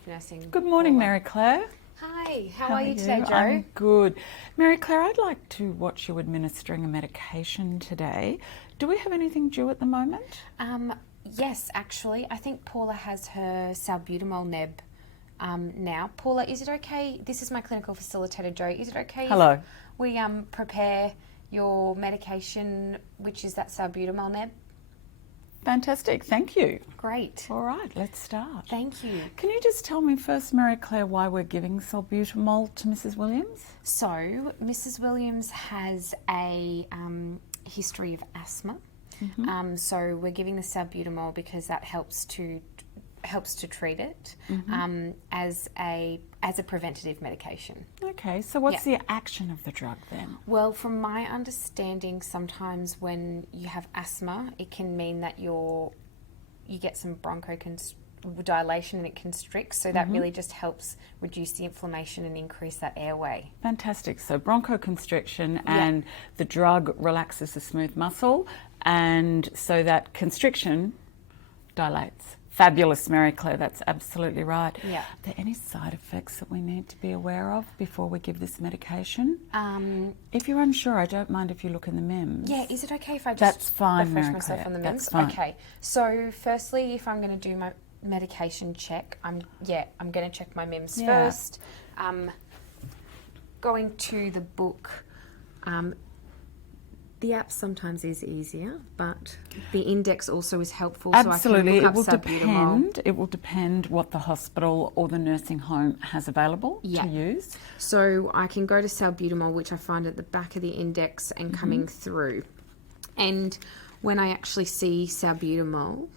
of Nursing. Good morning, Paula. Mary Claire. Hi, how are you today, Joe? I'm good. Mary Claire, I'd like to watch you administering a medication today. Do we have anything due at the moment? Yes, actually. I think Paula has her salbutamol neb now. Paula, is it okay? This is my clinical facilitator, Joe. Is it okay Hello. if we prepare your medication, which is that salbutamol neb? Fantastic, thank you. Great. All right, let's start. Thank you. Can you just tell me first, Mary Claire, why we're giving salbutamol to Mrs. Williams? So, Mrs. Williams has a history of asthma. So we're giving the salbutamol because that helps to treat it as a preventative medication. Okay, so what's the action of the drug then? Well, from my understanding, sometimes when you have asthma, it can mean that you get some bronchodilation and it constricts. So that really just helps reduce the inflammation and increase that airway. Fantastic. So bronchoconstriction and the drug relaxes the smooth muscle, and so that constriction dilates. Fabulous, Mary Claire, that's absolutely right. Yeah. Are there any side effects that we need to be aware of before we give this medication? If you're unsure, I don't mind if you look in the MEMS. Yeah, is it okay if I just That's fine, refresh Mary myself Claire. on the That's MEMS? fine. Okay, so firstly, if I'm going to do my medication check, I'm going to check my MEMS first. Going to the book, the app sometimes is easier, but the index also is helpful. Absolutely, so I can look up salbutamol. It will depend what the hospital or the nursing home has available to use. So I can go to salbutamol, which I find at the back of the index and coming through. And when I actually see salbutamol,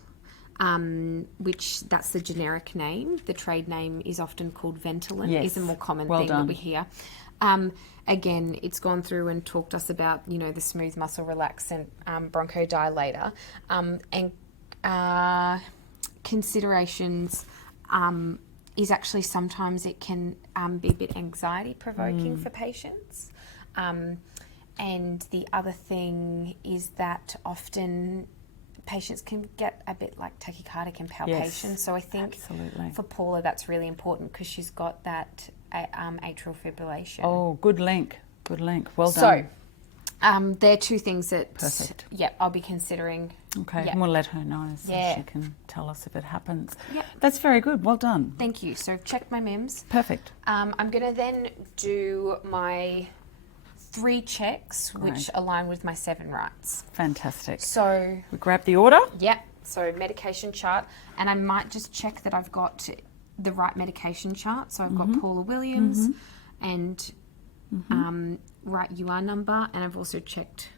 which that's the generic name, the trade name is often called Ventolin, is a more common thing that we hear. Again, it's gone through and talked us about, the smooth muscle relaxant bronchodilator, and considerations is actually sometimes it can be a bit anxiety provoking for patients. And the other thing is that often patients can get a bit like tachycardic and palpation. Yes, so I think for Paula that's really important because she's got that atrial fibrillation. Oh, good link. Good link. Well done. So they're two things that Perfect. I'll be considering. Okay, and we'll let her know so she can tell us if it happens. Yep. That's very good. Well done. Thank you. So I've checked my MEMS. Perfect. I'm going to then do my 3 checks which align with my 7 rights. Fantastic. So we grab the order. So medication chart, and I might just check that I've got the right medication chart. So I've got Paula Williams and right UR number, and I've also checked.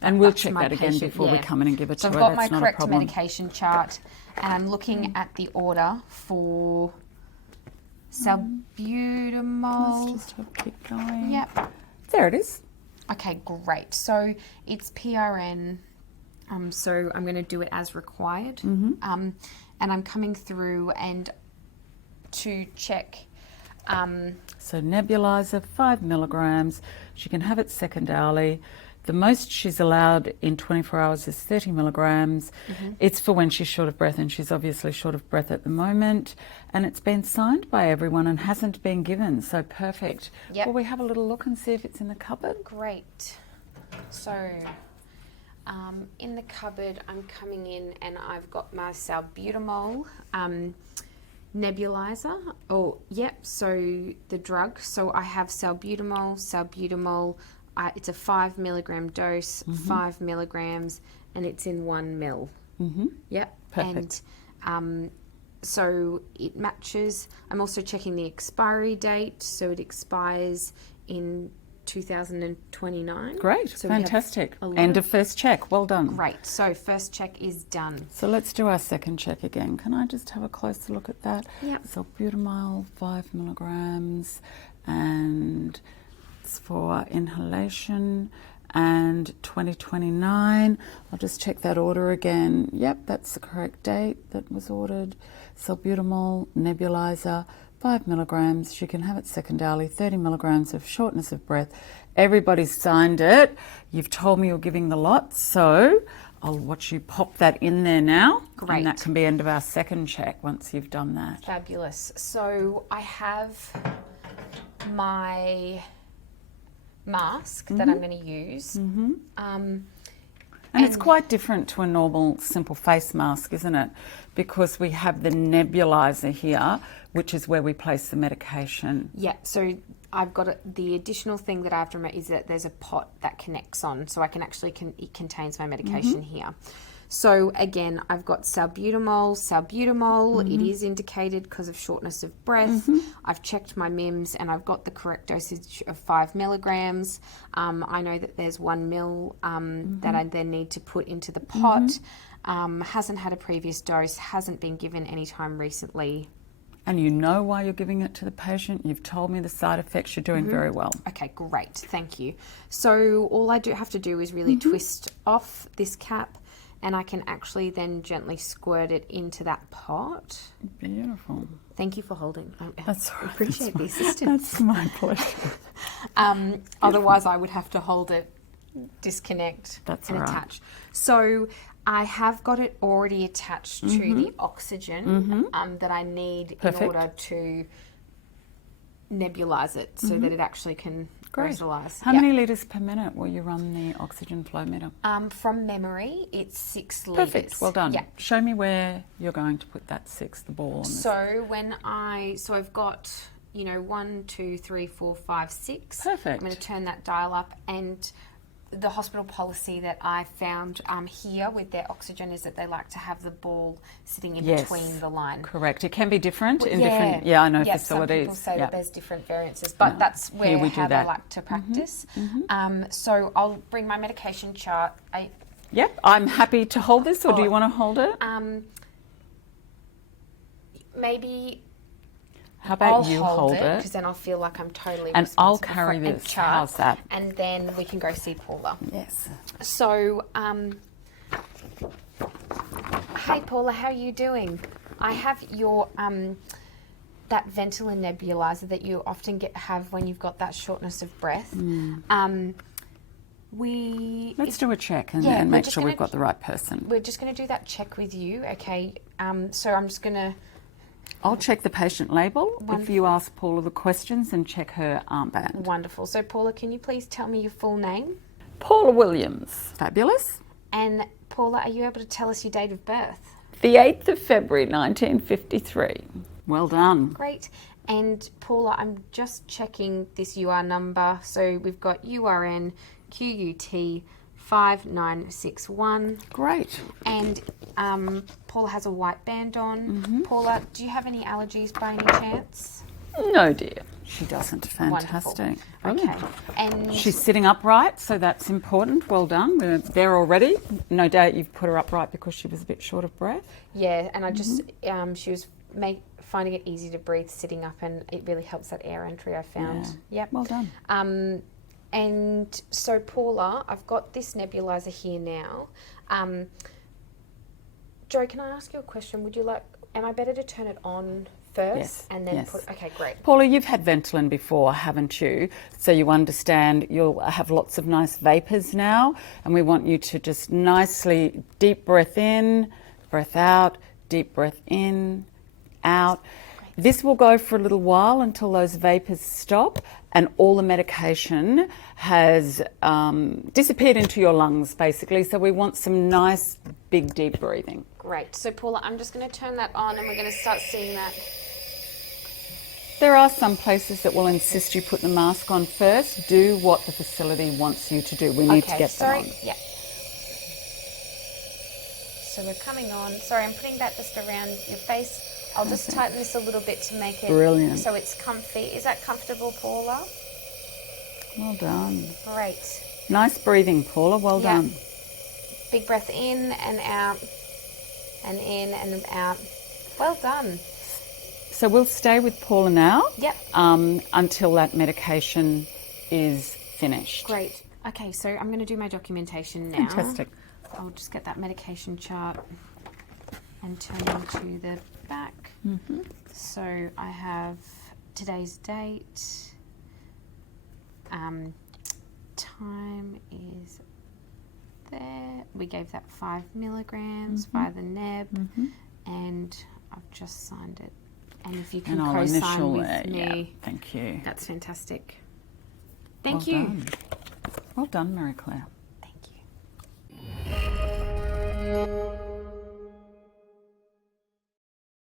And we'll check that again before we come in and give it to her. So I've got my correct medication chart, and I'm looking at the order for salbutamol. Let's just keep going. Yep. There it is. Okay, great. So it's PRN. So I'm going to do it as required. And I'm coming through and to check. So nebulizer, 5 milligrams. She can have it secondarily. The most she's allowed in 24 hours is 30 milligrams. It's for when she's short of breath, and she's obviously short of breath at the moment. And it's been signed by everyone and hasn't been given, so perfect. Yep. Will we have a little look and see if it's in the cupboard? Great. So in the cupboard, I'm coming in and I've got my salbutamol nebulizer. So the drug. So I have salbutamol. It's a 5 milligram dose, 5 milligrams, and it's in 1 ml. Yep. Perfect. And so it matches. I'm also checking the expiry date. So it expires in 2029. Great. So fantastic. End of first check. Well done. Great. So first check is done. So let's do our second check again. Can I just have a closer look at that? Yep. Salbutamol, 5 milligrams, and it's for inhalation, and 2029. I'll just check that order again. Yep, that's the correct date that was ordered. Salbutamol, nebulizer, 5 milligrams. She can have it secondarily, 30 milligrams of shortness of breath. Everybody's signed it. You've told me you're giving the lot, so I'll watch you pop that in there now. Great. And that can be end of our second check once you've done that. Fabulous. So I have my mask that I'm going to use. And it's quite different to a normal simple face mask, isn't it? Because we have the nebuliser here, which is where we place the medication. Yeah, so I've got the additional thing that I have to remember is that there's a pot that connects on, so I can actually, it contains my medication here. So again, I've got salbutamol. It is indicated because of shortness of breath. I've checked my MIMS and I've got the correct dosage of 5 milligrams. I know that there's 1 mil that I then need to put into the pot. Hasn't had a previous dose, hasn't been given any time recently. And you know why you're giving it to the patient. You've told me the side effects. You're doing very well. Okay, great. Thank you. So all I do have to do is really twist off this cap, and I can actually then gently squirt it into that pot. Beautiful. Thank you for holding. That's all right. I appreciate the assistance. That's my pleasure. Otherwise, I would have to hold it, disconnect, That's and all right. attach. So I have got it already attached to the oxygen that I need Perfect. in order to nebulize it so that it actually can aerosolize. How many litres per minute will you run the oxygen flow meter? From memory, it's 6 litres. Perfect. Well done. Yeah. Show me where you're going to put that 6, the ball on the So I've got 1, 2, 3, 4, 5, 6. Perfect. I'm going to turn that dial up, and the hospital policy that I found here with their oxygen is that they like to have the ball sitting in between the line. Correct. It can be different in different. Yeah, I know facilities. Some people say that there's different variances, but that's where we do how that. they like to practice. So I'll bring my medication chart. Yep. I'm happy to hold this, or do you want to hold it? Maybe. How about I'll you hold it it? because then I'll feel like I'm totally And I'll responsible carry for it, and this. chart, How's that? And then we can go see Paula. Yes. So, hey Paula, how are you doing? I have your that Ventolin nebulizer that you often have when you've got that shortness of breath. Let's do a check and make sure we've got the right person. We're just going to do that check with you, okay? So I'm just going to. I'll check the patient label. Wonderful. If you ask Paula the questions and check her armband. Wonderful. So Paula, can you please tell me your full name? Paula Williams. Fabulous. And Paula, are you able to tell us your date of birth? The 8th of February 1953. Well done. Great. And Paula, I'm just checking this UR number. So we've got URN QUT 5961. Great. And Paula has a white band on. Paula, do you have any allergies by any chance? No, dear. She doesn't. Fantastic. Wonderful. Brilliant. Okay. And She's sitting upright, so that's important. Well done. We're there already. No doubt you've put her upright because she was a bit short of breath. yeah, and I just she was finding it easy to breathe sitting up, and it really helps that air entry, I found. Yeah. Yep. Well done. And so Paula, I've got this nebulizer here now. Joe, can I ask you a question? Am I better to turn it on first Yes, and then yes. okay, great. Paula, you've had Ventolin before, haven't you? So you understand you'll have lots of nice vapours now, and we want you to just nicely deep breath in, breath out, deep breath in, out. This will go for a little while until those vapours stop and all the medication has disappeared into your lungs, basically. So we want some nice, big, deep breathing. Great. So Paula, I'm just going to turn that on and we're going to start seeing that. There are some places that will insist you put the mask on first. Do what the facility wants you to do. We need to get them on. Yeah. So we're coming on. Sorry, I'm putting that just around your face. I'll just tighten this a little bit to make it Brilliant. so it's comfy. Is that comfortable, Paula? Well done. Great. Nice breathing, Paula. Well Yeah. done. Big breath in and out, and in and out. Well done. So we'll stay with Paula now. Yep. Until that medication is finished. Great. Okay, so I'm going to do my documentation now. Fantastic. I'll just get that medication chart and turn into the back. So I have today's date. Time is there. we gave that 5 milligrams via the neb, and I've just signed it. And if you can And I'll co-sign initial with it. Yeah, me, thank you. that's fantastic. Thank Well you. done. Well done, Mary Claire. Thank you.